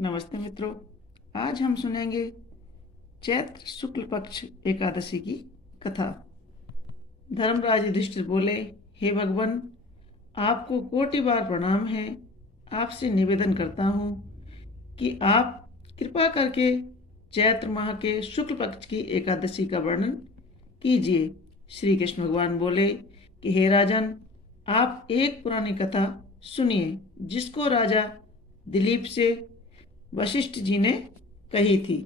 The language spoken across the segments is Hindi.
नमस्ते मित्रों। आज हम सुनेंगे चैत्र शुक्ल पक्ष एकादशी की कथा। धर्मराज युधिष्ठिर बोले, हे भगवान, आपको कोटि बार प्रणाम है। आपसे निवेदन करता हूँ कि आप कृपा करके चैत्र माह के शुक्ल पक्ष की एकादशी का वर्णन कीजिए। श्री कृष्ण भगवान बोले कि हे राजन, आप एक पुरानी कथा सुनिए जिसको राजा दिलीप से वशिष्ठ जी ने कही थी।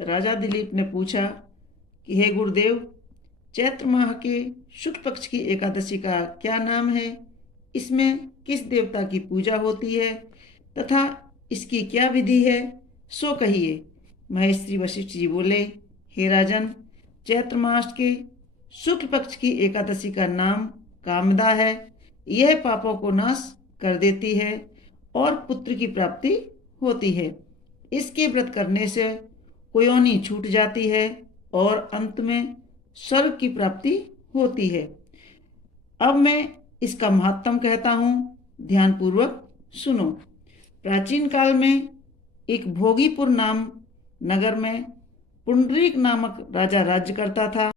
राजा दिलीप ने पूछा कि हे गुरुदेव, चैत्र माह के शुक्ल पक्ष की एकादशी का क्या नाम है? इसमें किस देवता की पूजा होती है तथा इसकी क्या विधि है, सो कहिए। महेश्वरी वशिष्ठ जी बोले, हे राजन, चैत्र मास के शुक्ल पक्ष की एकादशी का नाम कामदा है। यह पापों को नाश कर देती है और पुत्र की प्राप्ति होती है। इसके व्रत करने से कुयोनी छूट जाती है और अंत में स्वर्ग की प्राप्ति होती है। अब मैं इसका महत्तम कहता हूँ, ध्यानपूर्वक सुनो। प्राचीन काल में एक भोगीपुर नाम नगर में पुंडरीक नामक राजा राज्य करता था।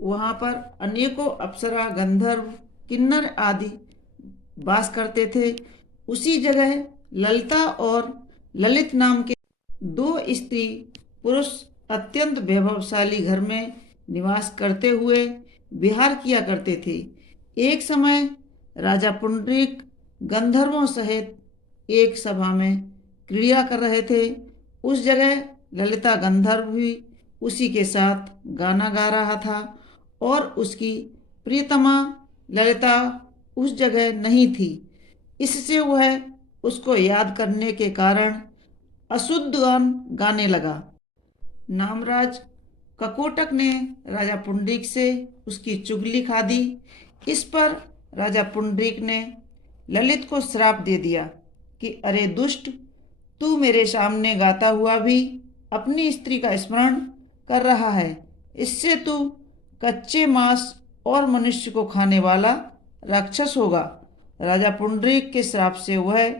वहाँ पर अनेकों अप्सरा, गंधर्व, किन्नर आदि वास करते थे। उसी जगह ललिता और ललित नाम के दो स्त्री पुरुष अत्यंत वैभवशाली घर में निवास करते हुए विहार किया करते थे। एक समय राजा पुंडरीक गंधर्वों सहित एक सभा में क्रीड़ा कर रहे थे। उस जगह ललिता गंधर्व भी उसी के साथ गाना गा रहा था और उसकी प्रियतमा ललिता उस जगह नहीं थी। इससे वह उसको याद करने के कारण अशुद्ध गान गाने लगा। नामराज ककोटक ने राजा पुंडरीक से उसकी चुगली खा दी। इस पर राजा पुंडरीक ने ललित को श्राप दे दिया कि अरे दुष्ट, तू मेरे सामने गाता हुआ भी अपनी स्त्री का स्मरण कर रहा है। इससे तू कच्चे मांस और मनुष्य को खाने वाला राक्षस होगा। राजा पुंडरीक के श्राप से वह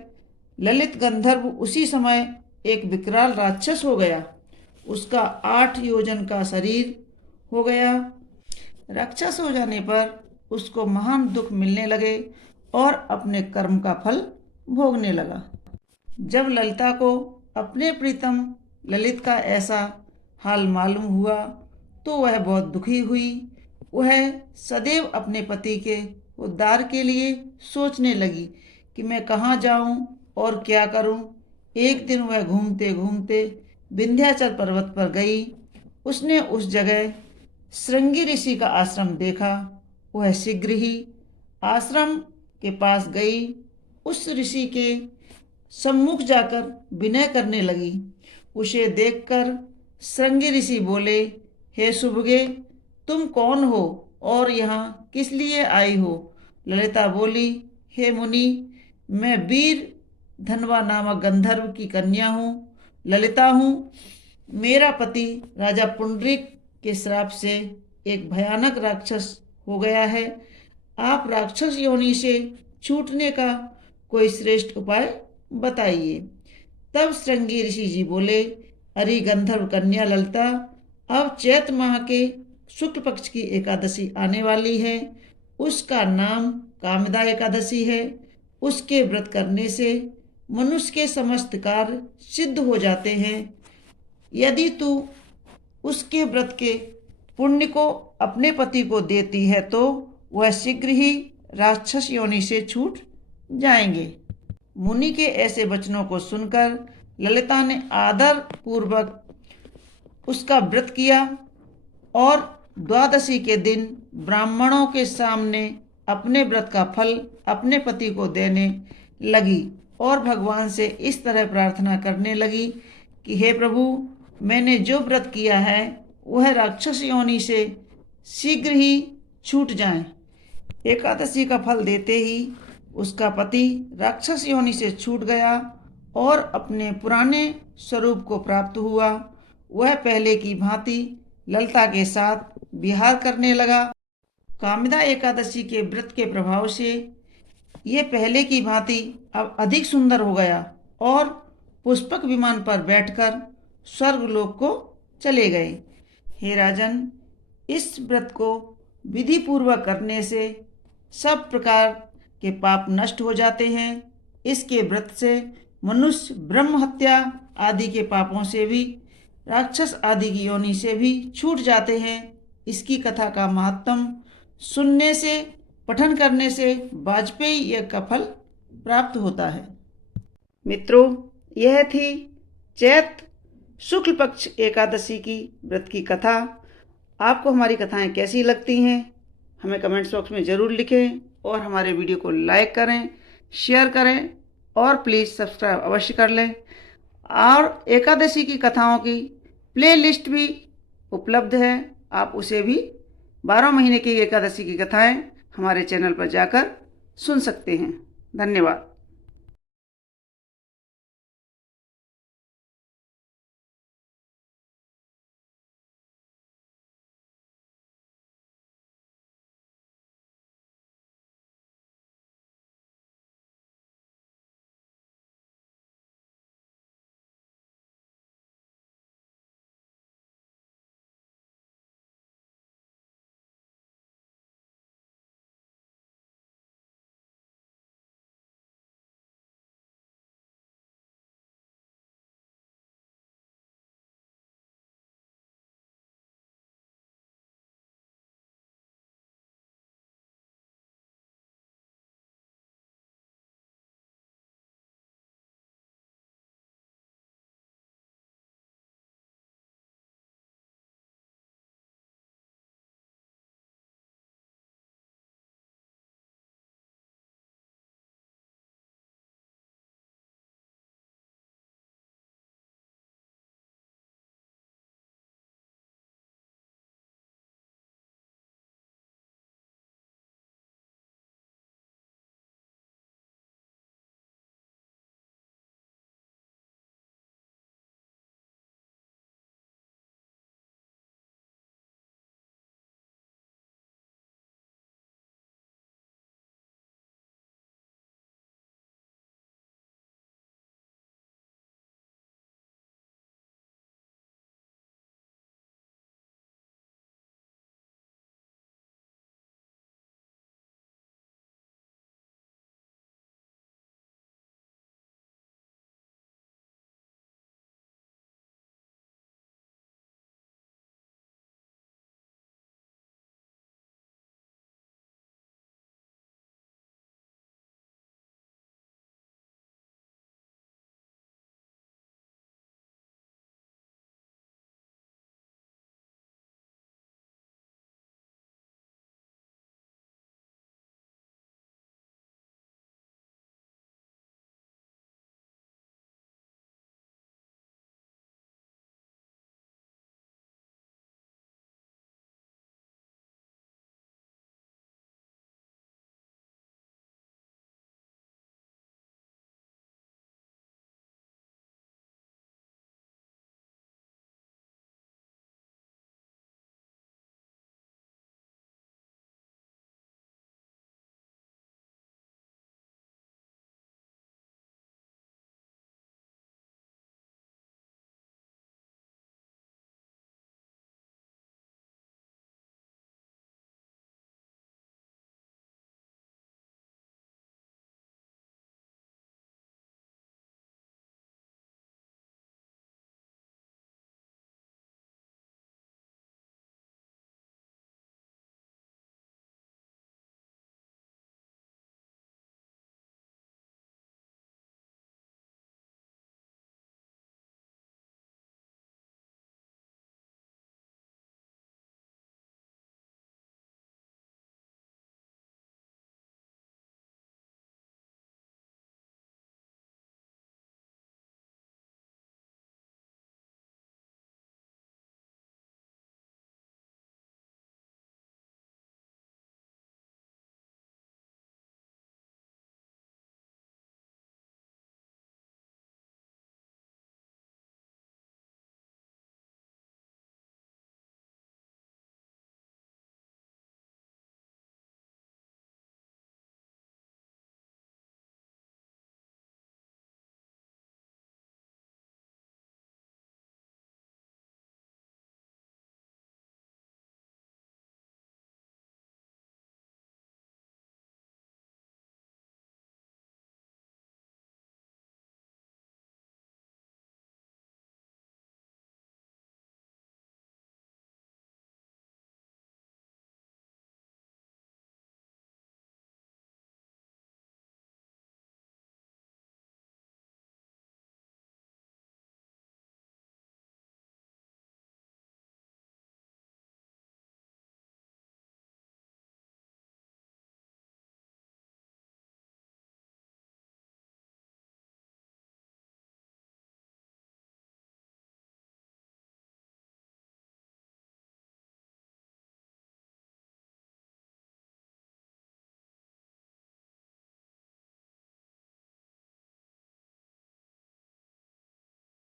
ललित गंधर्व उसी समय एक विकराल राक्षस हो गया। उसका 8 योजन का शरीर हो गया। राक्षस हो जाने पर उसको महान दुख मिलने लगे और अपने कर्म का फल भोगने लगा। जब ललिता को अपने प्रीतम ललित का ऐसा हाल मालूम हुआ तो वह बहुत दुखी हुई। वह सदैव अपने पति के उद्धार के लिए सोचने लगी कि मैं कहाँ जाऊं और क्या करूं। एक दिन वह घूमते घूमते विंध्याचल पर्वत पर गई। उसने उस जगह श्रृंगी ऋषि का आश्रम देखा। वह शीघ्र ही आश्रम के पास गई। उस ऋषि के सम्मुख जाकर विनय करने लगी। उसे देखकर श्रृंगी ऋषि बोले, हे सुभगे, तुम कौन हो और यहाँ किस लिए आई हो? ललिता बोली, हे मुनि, मैं वीर धनवा नामक गंधर्व की कन्या हूँ, ललिता हूँ। मेरा पति राजा पुंडरीक के श्राप से एक भयानक राक्षस हो गया है। आप राक्षस योनि से छूटने का कोई श्रेष्ठ उपाय बताइए। तब श्रृंगी ऋषि जी बोले, अरे गंधर्व कन्या ललिता, अब चैत्र माह के शुक्ल पक्ष की एकादशी आने वाली है। उसका नाम कामदा एकादशी है। उसके व्रत करने से मनुष्य के समस्त कार्य सिद्ध हो जाते हैं। यदि तू उसके व्रत के पुण्य को अपने पति को देती है तो वह शीघ्र ही राक्षस योनि से छूट जाएंगे। मुनि के ऐसे वचनों को सुनकर ललिता ने आदर पूर्वक उसका व्रत किया और द्वादशी के दिन ब्राह्मणों के सामने अपने व्रत का फल अपने पति को देने लगी और भगवान से इस तरह प्रार्थना करने लगी कि हे प्रभु, मैंने जो व्रत किया है वह राक्षस योनि से शीघ्र ही छूट जाए। एकादशी का फल देते ही उसका पति राक्षस योनि से छूट गया और अपने पुराने स्वरूप को प्राप्त हुआ। वह पहले की भांति ललिता के साथ विहार करने लगा। कामदा एकादशी के व्रत के प्रभाव से ये पहले की भांति अब अधिक सुंदर हो गया और पुष्पक विमान पर बैठकर स्वर्गलोक को चले गए। हे राजन, इस व्रत को विधि पूर्वक करने से सब प्रकार के पाप नष्ट हो जाते हैं। इसके व्रत से मनुष्य ब्रह्म हत्या आदि के पापों से भी, राक्षस आदि की योनि से भी छूट जाते हैं। इसकी कथा का महात्म सुनने से, पठन करने से वाजपेयी यज्ञ का फल प्राप्त होता है। मित्रों, यह थी चैत्र शुक्ल पक्ष एकादशी की व्रत की कथा। आपको हमारी कथाएं कैसी लगती हैं हमें कमेंट्स बॉक्स में ज़रूर लिखें और हमारे वीडियो को लाइक करें, शेयर करें और प्लीज़ सब्सक्राइब अवश्य कर लें। और एकादशी की कथाओं की प्लेलिस्ट भी उपलब्ध है, आप उसे भी 12 महीने की एकादशी की कथाएं हमारे चैनल पर जाकर सुन सकते हैं। धन्यवाद।